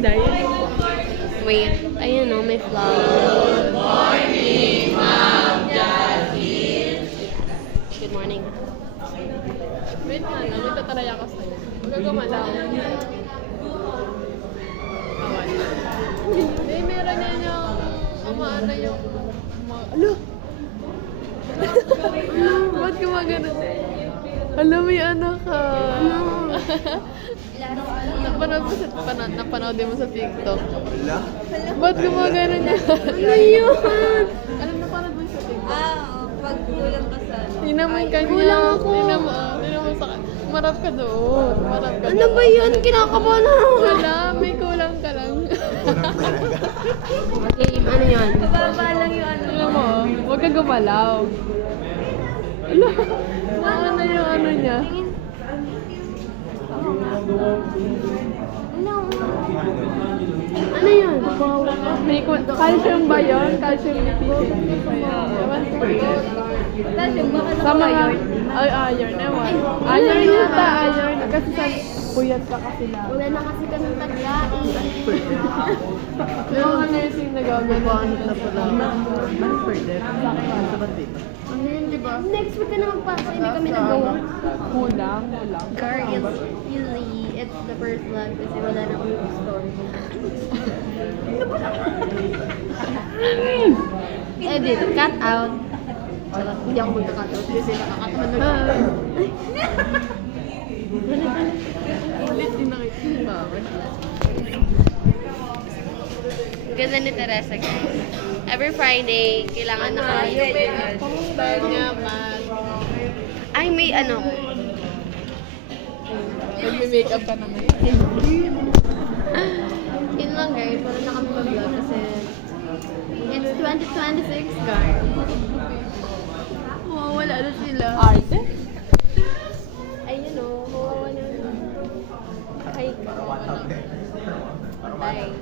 Dahil. Wait, ayun o, may flower. Good morning, Ma'am Jasmine. Good morning. Wait na lang, may tataray ako sa'yo. Huwag ka gumalaw. Bawal. Meron yan yung umaano yung... Alo! Ba't gumagano? Alam mo yung ano ka? Napanood din mo sa TikTok. Ba't gumagano niya? Ano yun? Alam na parang mo sa TikTok. Pag kulang ka sa... Tingnan mo yung kanya. Kulang ako. Tingnan mo sa... Marap ka doon. Marap ka Ano doon. ba yun? Kinakabahan na ako. Wala, may kulang ka lang. Game, ano yun? Baba lang yung ano. Tingnan mo, huwag ka gumalaw. Ala, ano yung ano niya? Ano yun? May calcium ba yun? Calcium deficiency ba yun? Ewan ko. Tapos yung baka Sa mga... Ay, iron. Ewan. Iron yata, iron. Kasi sa puyat ka kasi lang. Wala na kasi kami taglaan. Yung mga nursing na gagawin na pala. Ano yun, di ba? Next week ka na magpasa, hindi kami nagawa. Kulang. Car is usually, it's the first vlog kasi wala na akong story. Edit, cut out. Charot, hindi ako magka-cut out kasi nakaka-cut man lang. Ulit din nakikita. Ganda ni Teresa, guys. Every Friday, kailangan naka-edit. Style niya, man. Ay, may ano. Nag-makeup ka na ngayon. Yun lang, guys. Wala na kami mag-vlog kasi it's 2026, guys. Mawawala na sila. Arte? Ay, you know, mawawala na. Ay, bye.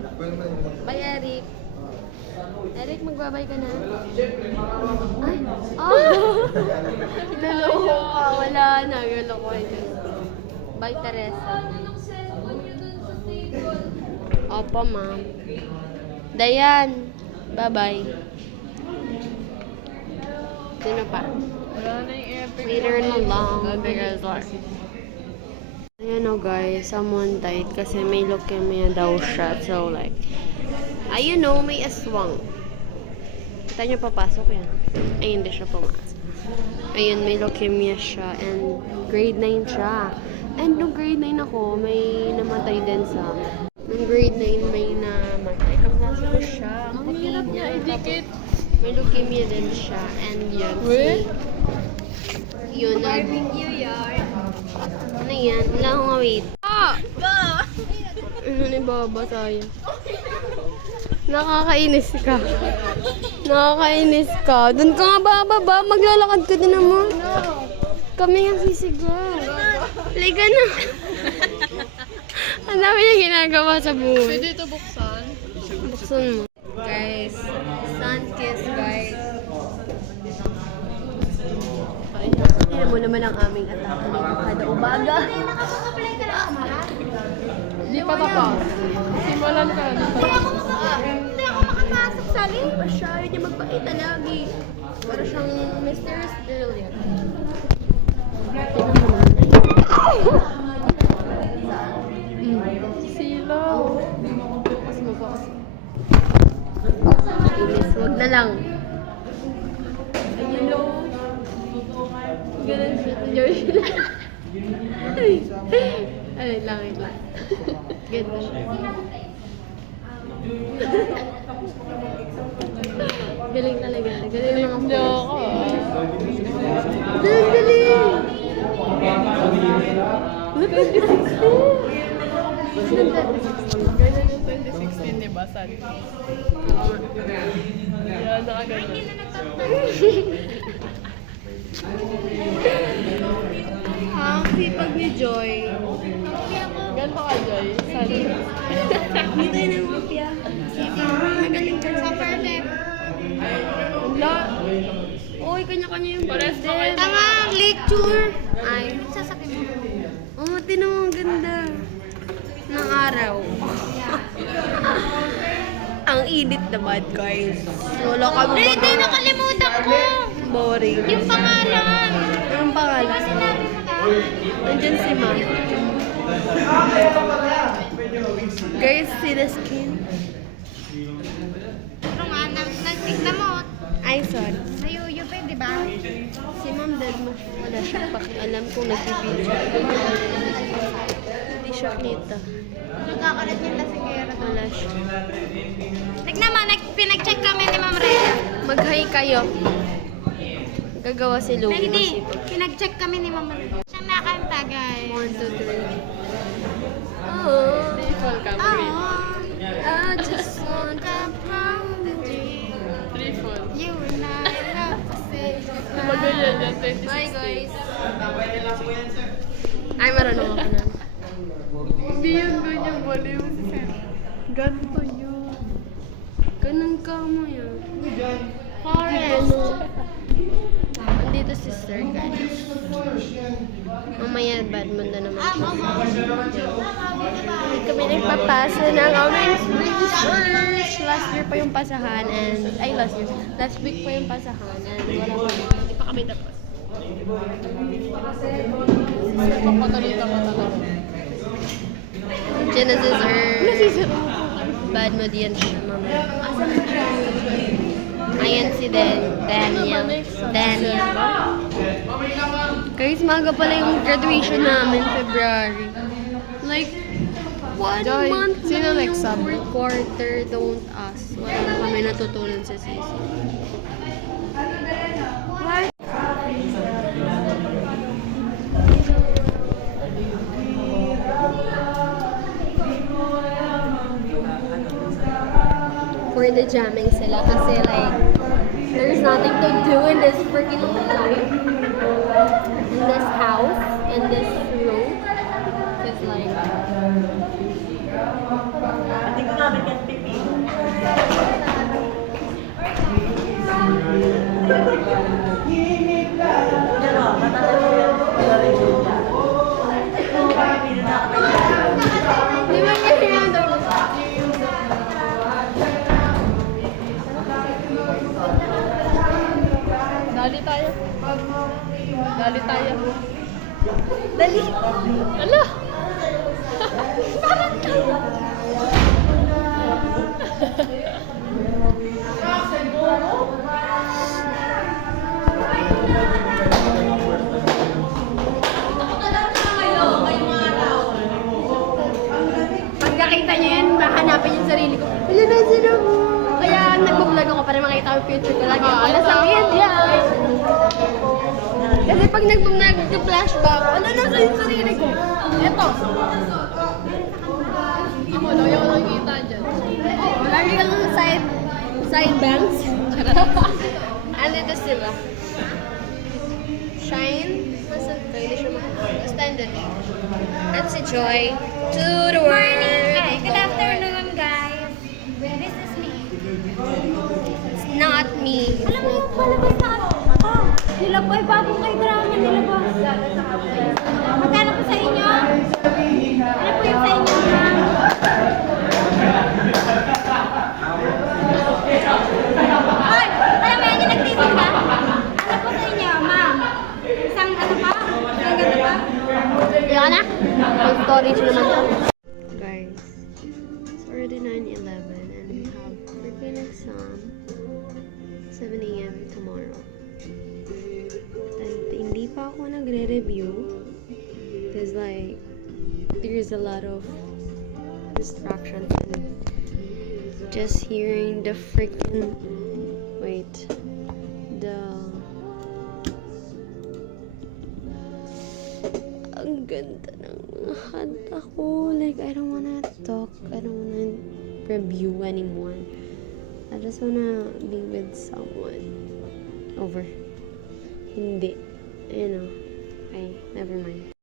Bye, Eric. Eric, magbabay ka na. Ay! Naloko ka. Wala na. Naloko ka na. Bye, Teresa. Opo, ma'am. Dayan. Bye-bye. Sino pa? Wala na yung epic. Later na lang. Because like... Ayan o guys, someone died kasi may leukemia daw siya. So like, ayun o, may aswang. Kita niyo papasok yan. Ay, hindi siya pumasok. Ayun, may leukemia siya and grade 9 siya. And nung grade 9 ako, may namatay din sa... Nung grade 9 may namatay. Kaklase ko siya. Ang hirap niya idikit. May leukemia din siya. And yun, Wait. yun, barbecue yard. ano yan? Wala akong wait. Go! Ano ni Baba tayo? Nakakainis ka. Nakakainis ka. Doon ka nga bababa. Maglalakad ka din naman. Kami nga sisigaw. Liga na. Ang dami niya ginagawa sa buhay. Pwede ito buksan. Buksan mo. Guys, sun kiss guys. Tignan mo naman ang aming atake nito kada umaga. Nakapag-apply ka na kamahan? Hindi pa tapos. Simulan ka. Hindi ako makapasok sa akin. Masyado niya magpakita lagi. Para siyang mysterious girl yan. Tingnan mo naman. Silaw. Inis, wag na lang. Ayun o. Ganun siya sa George lang. Ay, lang. Ganda siya. Galing talaga. Galing mga Hindi ako. Galing! Ganyan yung 2016, di ba? Sad. Yan, nakaganyan. Ang sipag ni Joy. Ganto ka, Joy? Sad. Dito yun ang mafia. Magaling ka sa perfect. Wala. Uy, kanya-kanya yung birthday. Tama, lecture. Ay, sasakit mo. Oh, tinan mo, ang ganda. Ng araw. init naman, guys. Wala kami Hindi, nakalimutan ko. boring. Yung pangalan. Anong pangalan? Sinabi mo ka. Nandiyan si ma'am. Guys, see the skin? Pero nga, nagtignan mo. Ay, sorry. Nayuyo pa, di ba? Si ma'am dead mo. Wala siya pakialam kung nagbibidyo. Hindi siya kita. Nagkakalat yung lasingera. Wala siya. Tignan mo, pinag-check kami ni Ma'am Rhea. Mag-hi kayo. Gagawa si Lou. Ay, hindi. Pinag-check kami ni Ma'am Rhea. Siya nakanta, guys. 1, 2, 3. Oh. I just want to from the dream. You and I love to say Bye, guys. Ay, marunong ako na. Hindi yun ganyan volume. Ganito yun. Ganun ka mo yan. Forest. Andito si Sir, guys. Mamaya, bad mood na naman siya. Hindi kami nagpapasa ng aming research. Last year pa yung pasahan and... Ay, last week pa yung pasahan and wala pa. Hindi pa kami tapos. Papatalita ka talaga. Diyan na si Sir. Bad mood yan siya, mamaya. Ayan si Daniel. Guys, maga pala yung graduation namin, February. Like, 1 Joy, month sino lang next yung sub? quarter, don't ask. Wala na kami natutunan sa sisi. What? For the jamming sila kasi like, there's nothing to do in this freaking life. In this house, in this room. It's like, Hindi ko namin yan pipi. Yan o, matagal mo yan. di ba kasi yung Dali tayo. Dali tayo. Dali! Ala! Pag nakita niyo yan, mahanapin yung sarili ko. Wala na sila mo. Kaya nag-vlog ako para makita ko yung future ko lagi. Wala sa India. Kasi pag nag-flashback, wala na sa yung sarili ko. Eto. Imo, lagi ako nakikita dyan. Lagi kang side bangs. Andito sila. Shine. Nasaan ka? Hindi siya makakastandard. At si Joy. To the world. Hi, good afternoon, guys. This is me. It's not me. Alam mo yung palabas na ano? Oh, nilabay bagong kay drama nilabas. Magkano po sa inyo? Ano po yung sa inyo, ma'am? Hoy, alam mo yan yung nagtitin ka? Ano po sa inyo, ma'am? Isang ano pa? Isang ganda pa? Kaya na? Mag-storage naman to. Guys, it's already 9:11 and we have freaking exam 7 a.m. tomorrow. And hindi pa ako nagre-review because like there's a lot of distractions and just hearing the freaking ang ganda ng mga kanta ko. Like, I don't wanna talk. I don't wanna review anymore. I just wanna be with someone. Over. Hindi. You know. Okay, never mind.